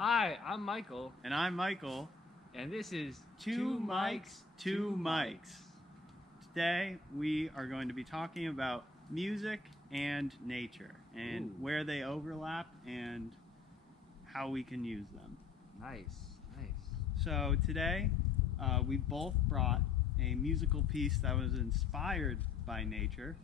Hi, I'm Michael, And I'm Michael. and this is Two mics, two mics. Today we are going to be talking about music and nature and where they overlap and how we can use them. Nice, nice. So today we both brought a musical piece that was inspired by nature.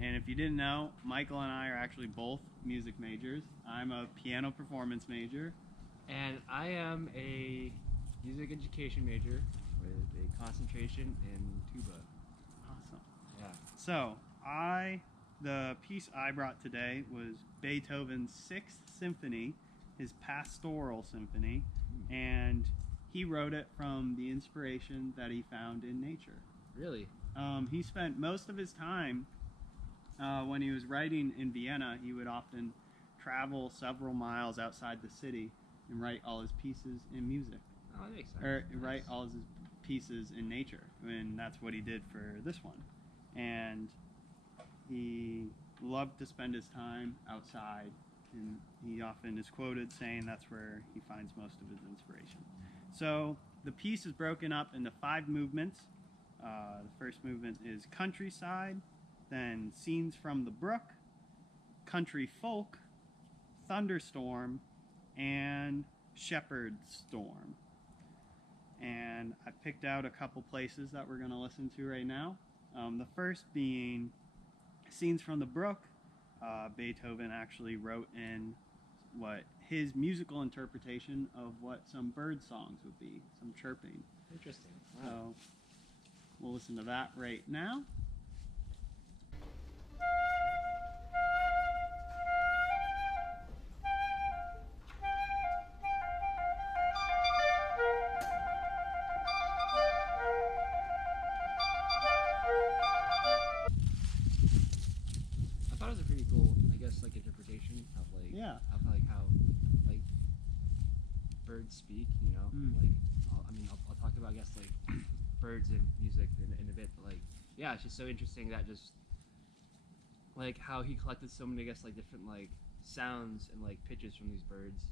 And if you didn't know, Michael and I are actually both music majors. I'm a piano performance major. And I am a music education major with a concentration in tuba. Awesome. Yeah. So, the piece I brought today was Beethoven's Sixth Symphony, his Pastoral Symphony, and he wrote it from the inspiration that he found in nature. Really? He spent most of his time when he was writing in Vienna. He would often travel several miles outside the city and write all his pieces in music. Oh, that makes sense. Or write all his pieces in nature, and that's what he did for this one. And he loved to spend his time outside, and he often is quoted saying that's where he finds most of his inspiration. So the piece is broken up into 5 movements. The first movement is Countryside, then Scenes from the Brook, Country Folk, Thunderstorm, and Shepherd's Storm. And I picked out a couple places that we're going to listen to right now. The first being Scenes from the Brook. Beethoven actually wrote in what his musical interpretation of what some bird songs would be, some chirping. Interesting. Wow. So we'll listen to that right now. I thought it was a pretty cool, interpretation of how birds speak. I'll talk about birds and music in a bit. But it's just so interesting that just how he collected so many different sounds and pitches from these birds,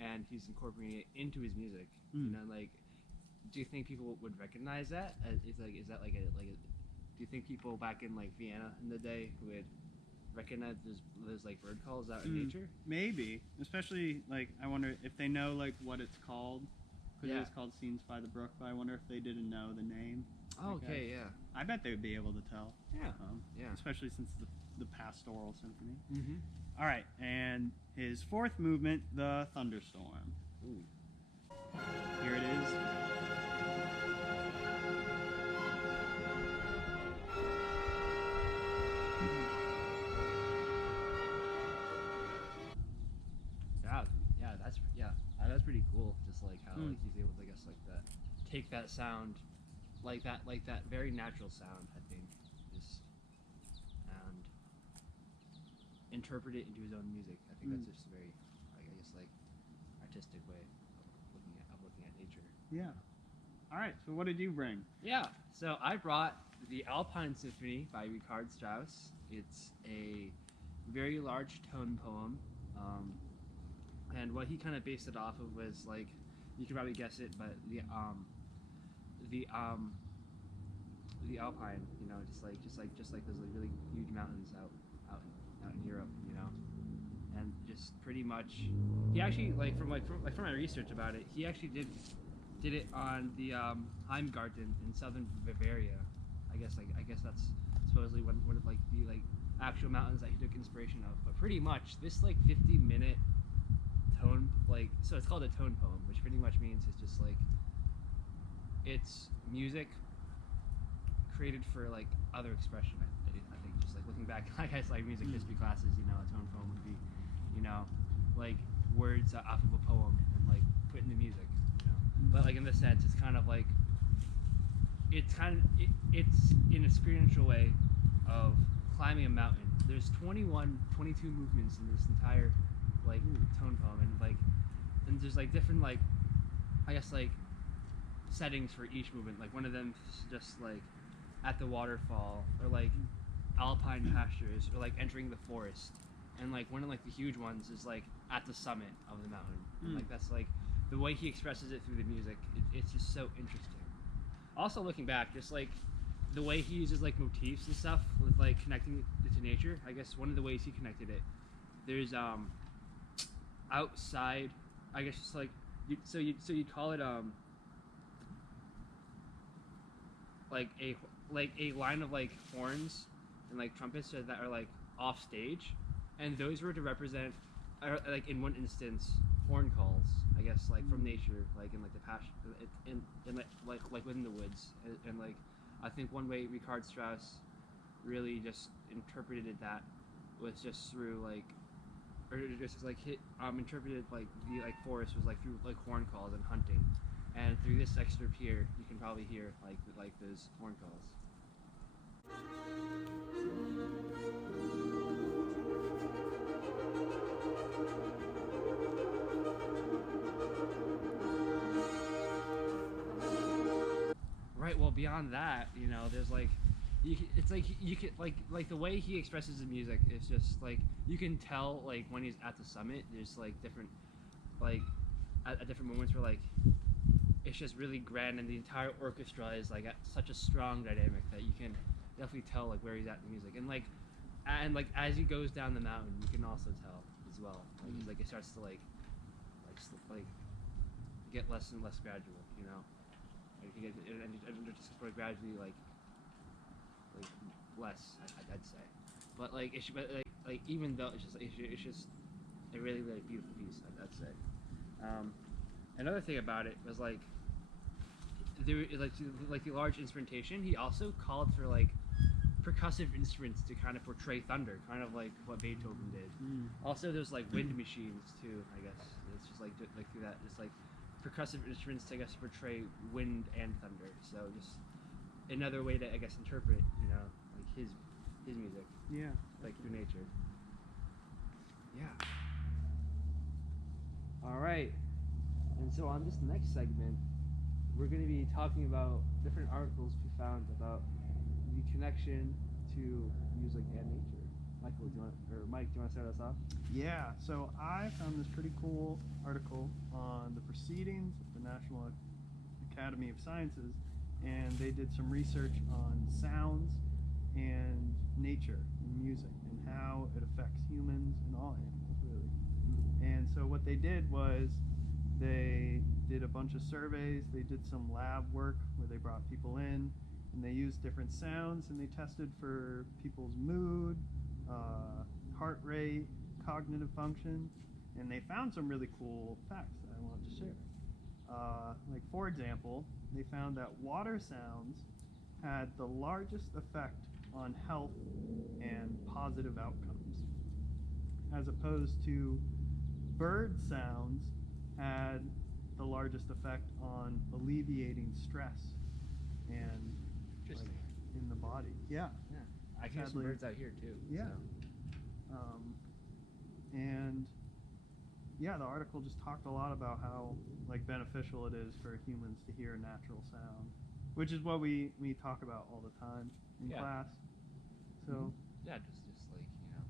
and he's incorporating it into his music. Do you think people would recognize that? Is that do you think people back in Vienna in the day would recognize those bird calls out in nature? Maybe, especially I wonder if they know what it's called, because it was called Scenes by the Brook. But I wonder if they didn't know the name. Oh, okay, yeah. I bet they would be able to tell. Yeah, yeah. Especially since the Pastoral Symphony. Mm-hmm. All right, and his fourth movement, the Thunderstorm. Ooh. Here it is. That's pretty cool. Just how he's able to take that sound, that very natural sound, I think, and interpret it into his own music. I think that's just a very, artistic way of looking at nature. Yeah. All right. So what did you bring? Yeah. So I brought the Alpine Symphony by Richard Strauss. It's a very large tone poem. And what he kind of based it off of was you could probably guess it, but the Alpine, just like those really huge mountains out in Europe, and just pretty much he actually from my research about it, he actually did it on the Heimgarten in southern Bavaria. I guess that's supposedly one of the actual mountains that he took inspiration of. But pretty much this 50-minute tone, so it's called a tone poem, which pretty much means it's just it's music created for other expression. I think just looking back, music history classes, a tone poem would be, words off of a poem and put into music, But in this sense, it's kind of it's an experiential way of climbing a mountain. There's 22 movements in this entire tone poem, and there's different settings for each movement. One of them is just at the waterfall, or alpine pastures, or entering the forest. And one of the huge ones is at the summit of the mountain. And Mm. like that's like the way he expresses it through the music. It's just so interesting. Also, looking back, just like the way he uses like motifs and stuff with like connecting it to nature. I guess one of the ways he connected it, there's outside. I guess just like you'd call it like a line of like horns and like trumpets that are like off stage, and those were to represent like in one instance horn calls, I guess, like from nature, like in like the passion in like within the woods, and like I think one way Richard Strauss really just interpreted that was just through like or just like interpreted like the like forest was like through like horn calls and hunting, and through this excerpt here you can probably hear like those horn calls. Right. Well, beyond that, you know, there's like, it's like you can like the way he expresses the music is just like you can tell like when he's at the summit. There's like different like at different moments where like it's just really grand, and the entire orchestra is like at such a strong dynamic that you can definitely tell like where he's at in the music, and like as he goes down the mountain, you can also tell as well. Like he's like it starts to like get less and less gradual, you know. And just sort of gradually like less, I'd say, but like it should, but like even though it's just a really beautiful piece, I'd say. Another thing about it was like there like the large instrumentation. He also called for like percussive instruments to kind of portray thunder, kind of like what Beethoven did. Also, there's like wind machines too. I guess it's just like through that, it's like percussive instruments to, I guess, portray wind and thunder. So just another way to, I guess, interpret, you know, like his music. Yeah. Like through nature. Yeah. All right. And so on this next segment, we're going to be talking about different articles we found about the connection to music and nature. Michael, Mike, do you want to start us off? Yeah, so I found this pretty cool article on the proceedings of the National Academy of Sciences, and they did some research on sounds and nature and music and how it affects humans and all animals, really. And so what they did was they did a bunch of surveys, they did some lab work where they brought people in, and they used different sounds, and they tested for people's mood, heart rate, cognitive function, and they found some really cool facts that I wanted to share. Like, for example, they found that water sounds had the largest effect on health and positive outcomes, as opposed to bird sounds had the largest effect on alleviating stress and like, in the body. Yeah. Yeah. I can hear some birds out here too. Yeah. So. And yeah, the article just talked a lot about how like beneficial it is for humans to hear natural sound, which is what we talk about all the time in class. So yeah, just like, you know,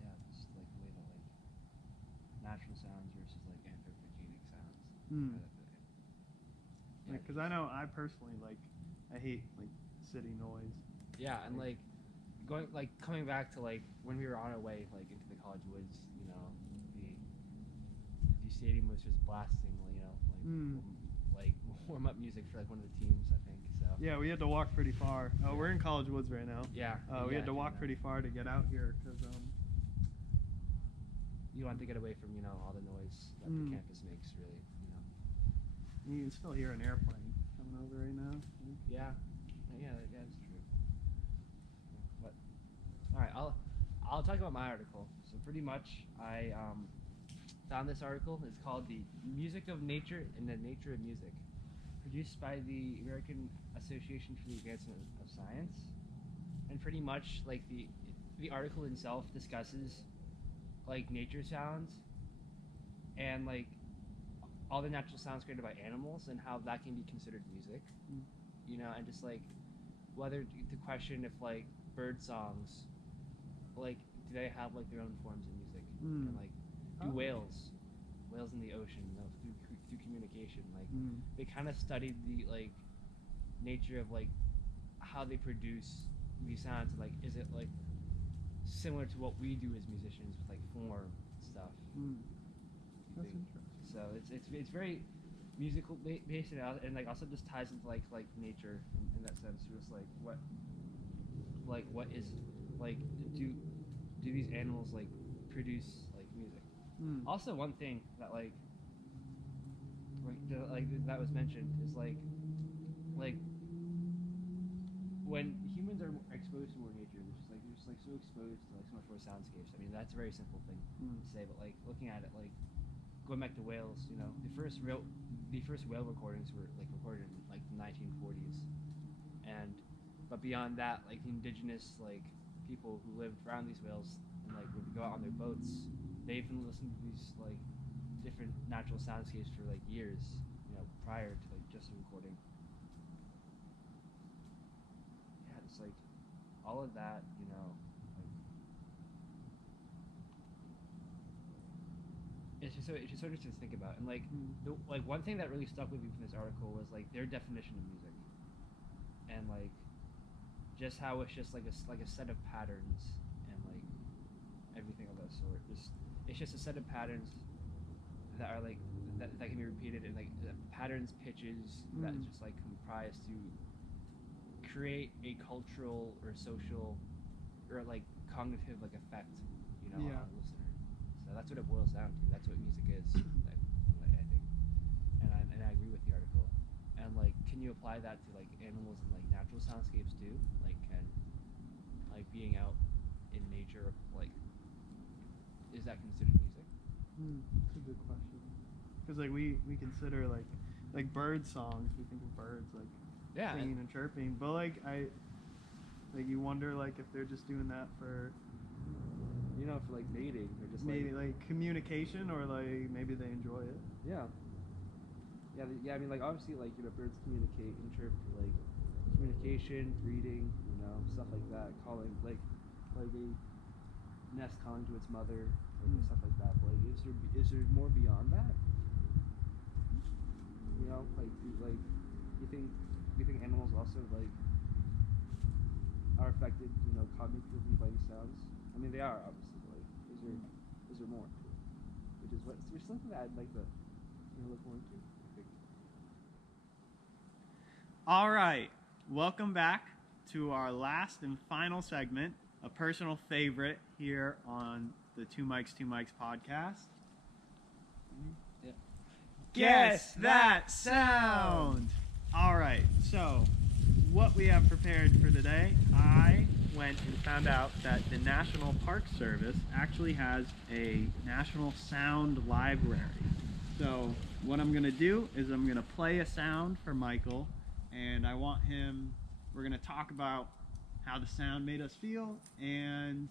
yeah, just like the way that like natural sounds versus like anthropogenic sounds. Yeah, because I know I personally I hate like city noise. Yeah, and like coming back to like when we were on our way like into the college woods, you know, the stadium was just blasting, you know, like warm up music for like one of the teams, I think. So yeah, we had to walk pretty far. We're in College Woods right now. Yeah. We had to walk pretty far to get out here because you want to get away from, you know, all the noise that the campus makes, really, you know. You can still hear an airplane coming over right now. Yeah, that's true. But all right, I'll talk about my article. So pretty much, I found this article. It's called "The Music of Nature and the Nature of Music," produced by the American Association for the Advancement of Science. And pretty much, like the article itself discusses like nature sounds and like all the natural sounds created by animals and how that can be considered music. You know, and just like whether to question if like bird songs, like do they have like their own forms of music? and like through Oh. whales in the ocean, through communication. Like Mm. they kind of studied the like nature of like how they produce these sounds. And, like, is it like similar to what we do as musicians with like form and stuff? Mm. You That's think? interesting. So it's very musical based, and like also just ties into like nature in that sense. Just like what is like do these animals like produce like music? Mm. Also, one thing that like that was mentioned is like when humans are exposed to more nature, they're just like so exposed to like so much more soundscapes. I mean, that's a very simple thing Mm. to say, but like looking at it, like going back to whales, you know, the first whale recordings were like recorded in like the 1940s, and but beyond that, like the indigenous like people who lived around these whales and like would go out on their boats, they even listened to these like different natural soundscapes for like years, you know, prior to like just the recording. Yeah, it's like all of that, you know, like it's just so interesting to think about. And like like one thing that really stuck with me from this article was like their definition of music, and like just how it's just like a set of patterns and like everything of that sort. It's just a set of patterns that are like that can be repeated, and like patterns, pitches that just like comprise to create a cultural or social or like cognitive like effect, you know, Yeah. on a listener. So that's what it boils down to. That's what music is. I think, and I agree with the article. And like, can you apply that to like animals and like natural soundscapes too? Like, can like being out in nature, like, is that considered music? That's a good question. Because like we consider like bird songs, we think of birds like Yeah. singing and chirping, but like you wonder like if they're just doing that for You know, for like mating or just maybe like communication, or like maybe they enjoy it. Yeah. Yeah. I mean, like obviously, like you know, birds communicate and chirp for like communication, breeding, you know, stuff like that. Calling like a nest calling to its mother, like stuff like that. But, like, is there more beyond that? You know, like you think animals also like are affected, you know, cognitively by these sounds? I mean, they are obviously. But, like, is there more? Which is there's something that I'd like to look more into. I think. All right, welcome back to our last and final segment, a personal favorite here on the Two Mics podcast. Yeah. Guess that sound! All right, so what we have prepared for today, I went and found out that the National Park Service actually has a National Sound Library. So what I'm going to do is I'm going to play a sound for Michael, and we're going to talk about how the sound made us feel, and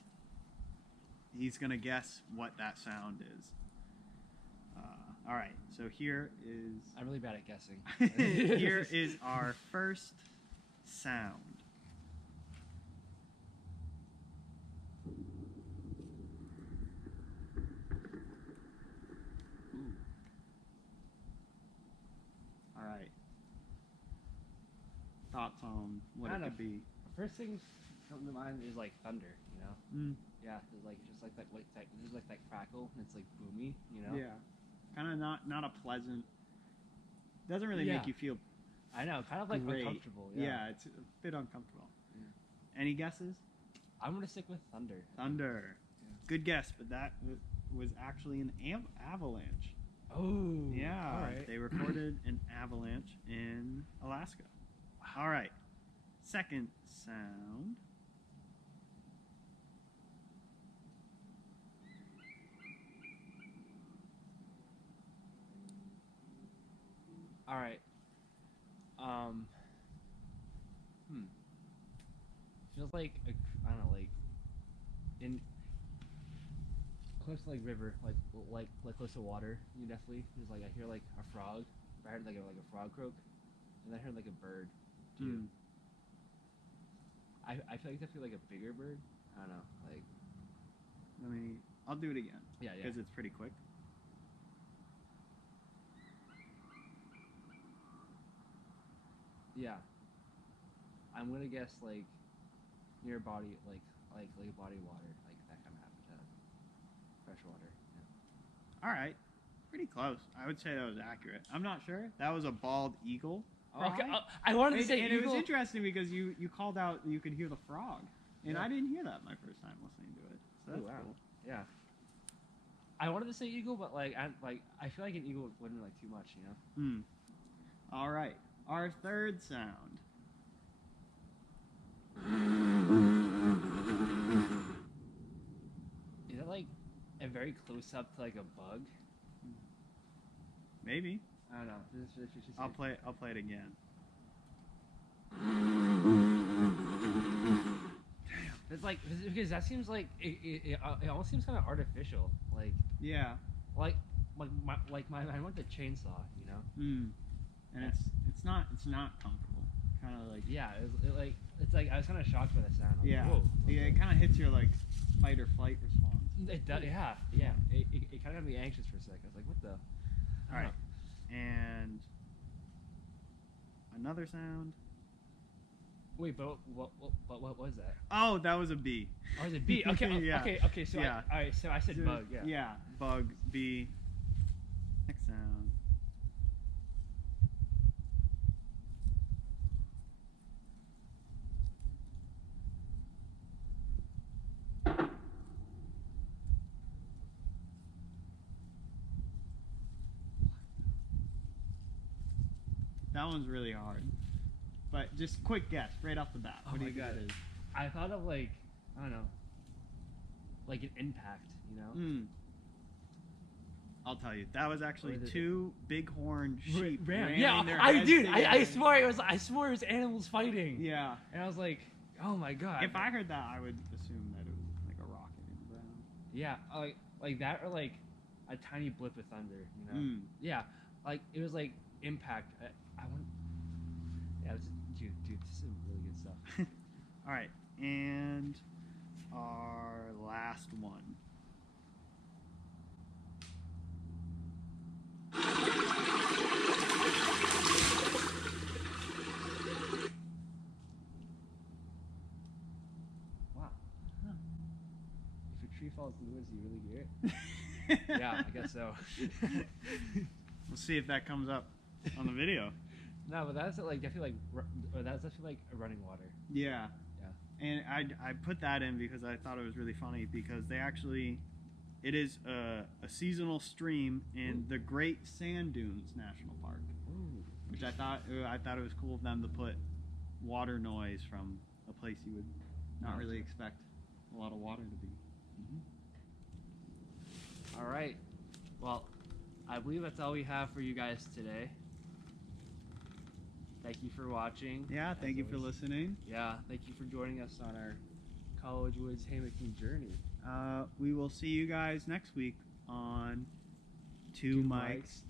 he's going to guess what that sound is. All right, so here is... I'm really bad at guessing. Here is our first sound. Ooh. All right. Thoughts on what I it don't could be? First thing coming to mind is like thunder, you know? Yeah, it's like just like that there's like that crackle and it's like boomy, you know? Yeah. Kind of not a pleasant. Doesn't really Yeah. make you feel I know, kind of like great. uncomfortable. Yeah, it's a bit uncomfortable. Yeah. Any guesses? I'm gonna stick with thunder. Thunder. Yeah. Good guess, but that was actually an avalanche. Oh. Yeah. All right. They recorded an avalanche in Alaska. All right. Second sound. All right. Feels like I don't know, like in close to like river, like close to water. You definitely there's like I hear like a frog. I heard like a frog croak, and I heard like a bird too. I feel like a bigger bird. I don't know, like I'll do it again Yeah, yeah. because it's pretty quick. Yeah. I'm gonna guess like near body, like body water, like that kind of habitat, fresh water. Yeah. All right, pretty close. I would say that was accurate. I'm not sure. That was a bald eagle. Okay, Frog. I wanted to And, say and it was eagle. interesting because you called out you could hear the frog, and Yeah. I didn't hear that my first time listening to it. So that's Oh, wow. cool. Yeah. I wanted to say eagle, but I feel like an eagle wouldn't be like too much, you know. All right, our third sound. Is that like a very close up to like a bug? Maybe. I don't know. This I'll play it again. It's like because that seems like it almost seems kind of artificial. Like Yeah. like my I want the chainsaw, you know. And it's not comfortable. Kind of like Yeah, it's like I was kind of shocked by the sound. I was yeah. like, whoa. Yeah, it kind of hits your like fight or flight response. It does, yeah. It kind of got me anxious for a second. I was like, what the? All right. And another sound. Wait, but what was that? Oh, that was a bee. Oh, was it bee? Okay, Yeah. okay. So Yeah. all right. So I said bug. Yeah. Yeah, bug, bee. Next sound. That one's really hard. But just quick guess, right off the bat. Oh What do my you think God. it is? I thought of like I don't know, like an impact. You know. I'll tell you. That was actually What is it? two bighorn sheep. Ram. ramming Yeah, their I heads dude. I together. swore it was animals fighting. Yeah. And I was like, oh my God. If I heard that, I would assume that it was like a rocket in the ground. Yeah, like that or like a tiny blip of thunder. You know. Yeah, like it was like impact. I want. Yeah, dude, this is really good stuff. All right, and our last one. Wow. Huh. If a tree falls in the woods, do you really hear it? Yeah, I guess so. We'll see if that comes up on the video. No, but that's like definitely that's definitely like running water. Yeah. Yeah. And I put that in because I thought it was really funny because they actually, it is a seasonal stream in the Great Sand Dunes National Park, Ooh. which I thought it was cool of them to put water noise from a place you would not really expect a lot of water to be. All right. Well, I believe that's all we have for you guys today. Thank you for watching. Yeah, thank As you for always. listening. Yeah, thank you for joining us on our College Woods hammocking journey. We will see you guys next week on Two Mics.